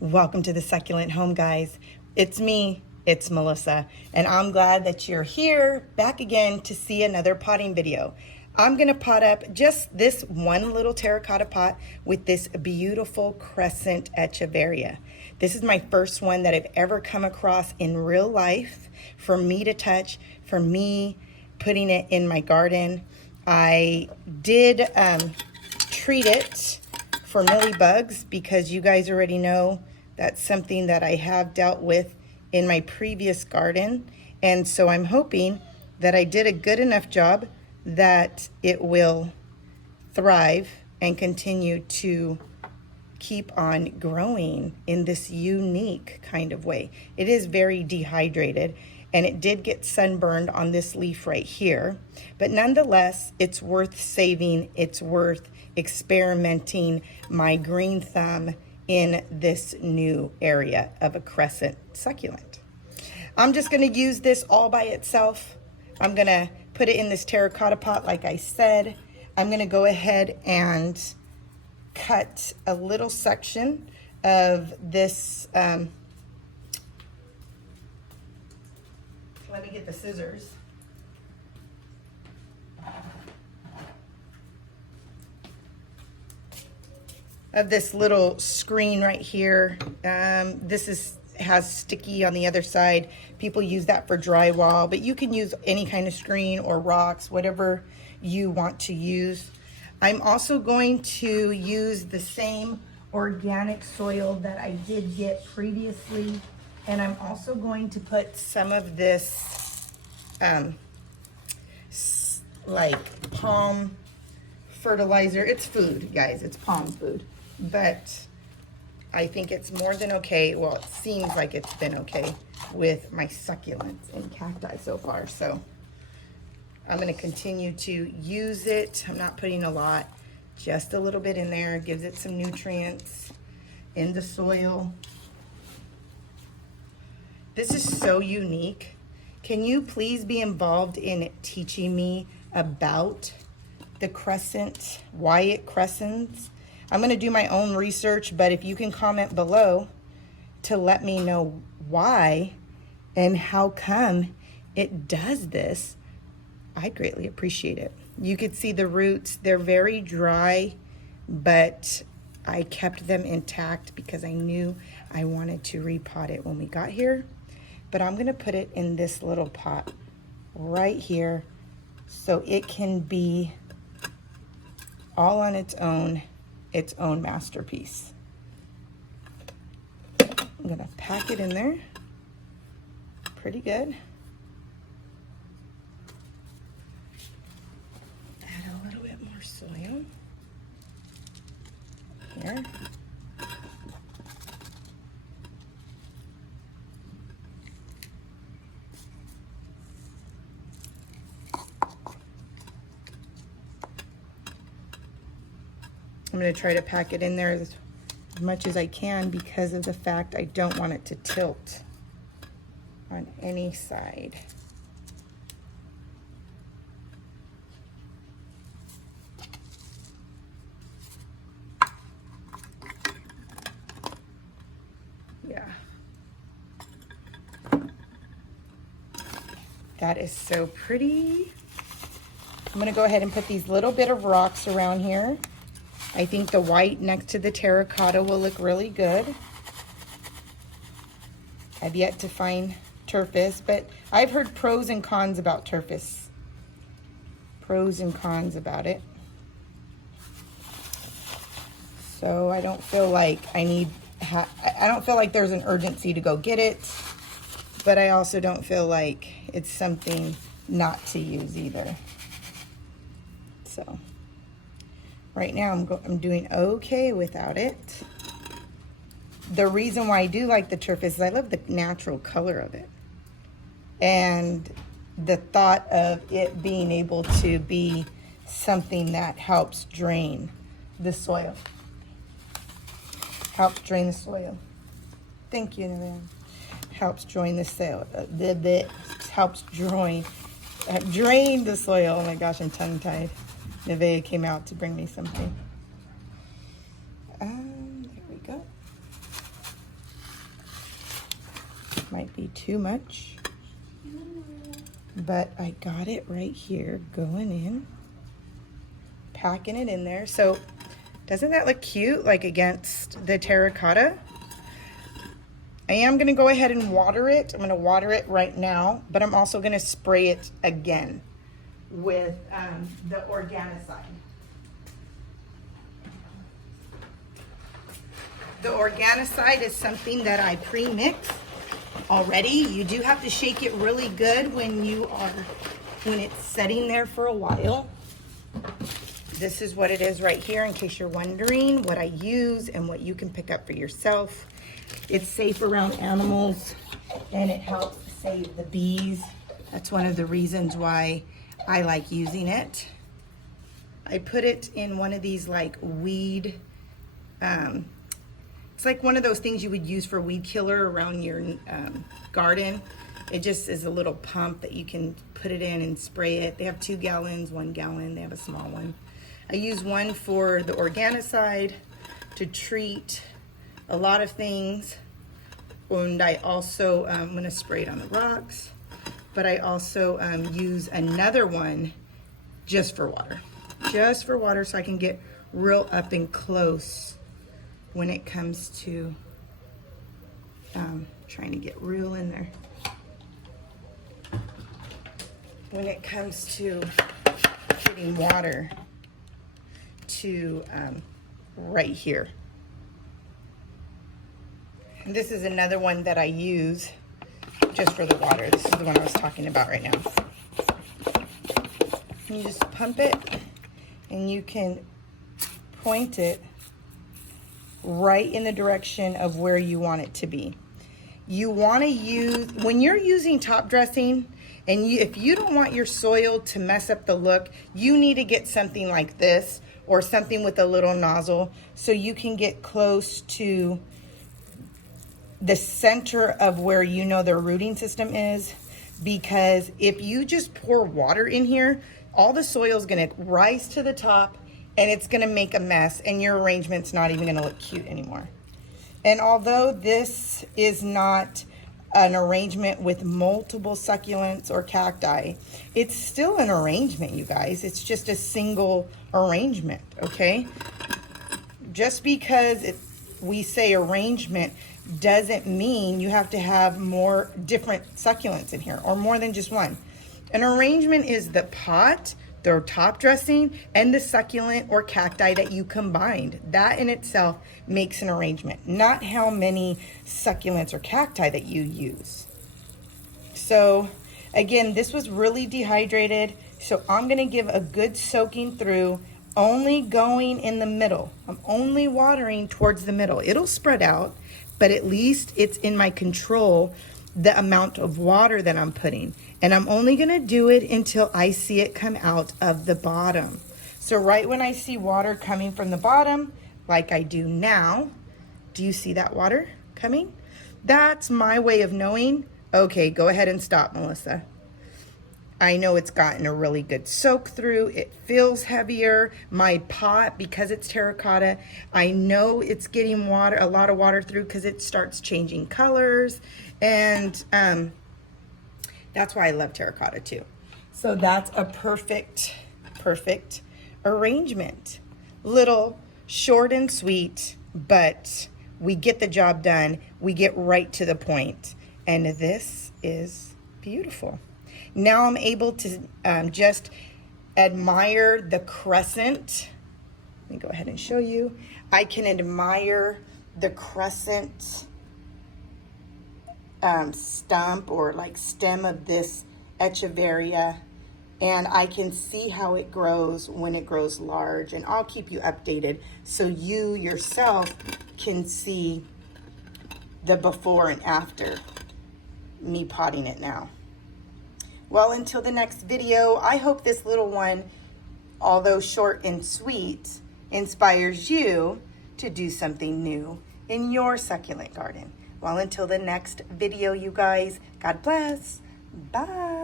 Welcome to the Succulent Home, guys. It's me, it's Melissa, and I'm glad that you're here back again to see another potting video. I'm gonna pot up just this one little terracotta pot with this beautiful crescent Echeveria. This is my first one that I've ever come across in real life for me to touch, for me putting it in my garden. I did treat it for mealybugs because you guys already know that's something that I have dealt with in my previous garden. And so I'm hoping that I did a good enough job that it will thrive and continue to keep on growing in this unique kind of way. It is very dehydrated and it did get sunburned on this leaf right here, but nonetheless, it's worth saving. It's worth experimenting my green thumb in this new area of a crescent succulent. I'm just gonna use this all by itself. I'm gonna put it in this terracotta pot like I said. I'm gonna go ahead and cut a little section of this, let me get the scissors. Of this little screen right here. This has sticky on the other side. People use that for drywall, but you can use any kind of screen or rocks, whatever you want to use. I'm also going to use the same organic soil that I did get previously, and I'm also going to put some of this like palm fertilizer. It's food, guys, it's palm food, but I think it's more than okay. Well, it seems like it's been okay with my succulents and cacti so far. So I'm going to continue to use it. I'm not putting a lot, just a little bit in there. Gives it some nutrients in the soil. This is so unique. Can you please be involved in teaching me about the crescent, why it crescents? I'm going to do my own research, but if you can comment below to let me know why and how come it does this, I'd greatly appreciate it. You could see the roots. They're very dry, but I kept them intact because I knew I wanted to repot it when we got here. But I'm going to put it in this little pot right here so it can be all on its own masterpiece. I'm gonna pack it in there pretty good. Add a little bit more soil here. I'm going to try to pack it in there as much as I can because of the fact I don't want it to tilt on any side. Yeah. That is so pretty. I'm going to go ahead and put these little bit of rocks around here. I think the white next to the terracotta will look really good. I've yet to find turfus, but I've heard pros and cons about turfus. Pros and cons about it. So I don't feel like I don't feel like there's an urgency to go get it, but I also don't feel like it's something not to use either. So right now, I'm doing okay without it. The reason why I do like the turf is I love the natural color of it. And the thought of it being able to be something that helps drain the soil. Helps drain the soil. Thank you, Nevaeh. Helps drain the soil. Helps drain the soil. Oh my gosh, I'm tongue-tied. Nevaeh came out to bring me something. There we go. might be too much, but I got it right here going in, packing it in there. So doesn't that look cute, like against the terracotta? I am going to go ahead and water it. I'm going to water it right now, but I'm also going to spray it again with the Organicide. The Organicide is something that I pre-mix already. You do have to shake it really good when it's sitting there for a while. This is what it is right here, in case you're wondering what I use and what you can pick up for yourself. It's safe around animals, and it helps save the bees. That's one of the reasons why I like using it. I put it in one of these like weed, it's like one of those things you would use for weed killer around your garden. It just is a little pump that you can put it in and spray it. They have 2 gallons, 1 gallon, they have a small one. I use one for the Organicide to treat a lot of things, and I also, I'm gonna spray it on the rocks, but I also use another one just for water so I can get real up and close when it comes to trying to get real in there. When it comes to getting water to right here. And this is another one that I use just for the water. This is the one I was talking about right now. You just pump it, and you can point it right in the direction of where you want it to be. You want to use, when you're using top dressing, and if you don't want your soil to mess up the look, you need to get something like this, or something with a little nozzle, so you can get close to the center of where you know their rooting system is. Because if you just pour water in here, all the soil is going to rise to the top, and it's going to make a mess, and your arrangement's not even going to look cute anymore. And although this is not an arrangement with multiple succulents or cacti, it's still an arrangement, you guys. It's just a single arrangement, okay? Just because we say arrangement doesn't mean you have to have more different succulents in here, or more than just one. An arrangement is the pot, the top dressing, and the succulent or cacti that you combined. That in itself makes an arrangement, not how many succulents or cacti that you use. So again, this was really dehydrated, so I'm gonna give a good soaking through, only going in the middle. I'm only watering towards the middle. It'll spread out, but at least it's in my control, the amount of water that I'm putting. And I'm only gonna do it until I see it come out of the bottom. So right when I see water coming from the bottom, like I do now, do you see that water coming? That's my way of knowing, okay, go ahead and stop, Melissa. I know it's gotten a really good soak through. It feels heavier. My pot, because it's terracotta, I know it's getting water, a lot of water through, because it starts changing colors. And that's why I love terracotta too. So that's a perfect arrangement. Little, short and sweet, but we get the job done. We get right to the point. And this is beautiful. Now I'm able to just admire the crescent. Let me go ahead and show you. I can admire the crescent stump or like stem of this Echeveria, and I can see how it grows when it grows large, and I'll keep you updated so you yourself can see the before and after me potting it now. Well, until the next video, I hope this little one, although short and sweet, inspires you to do something new in your succulent garden. Well, until the next video, you guys, God bless. Bye.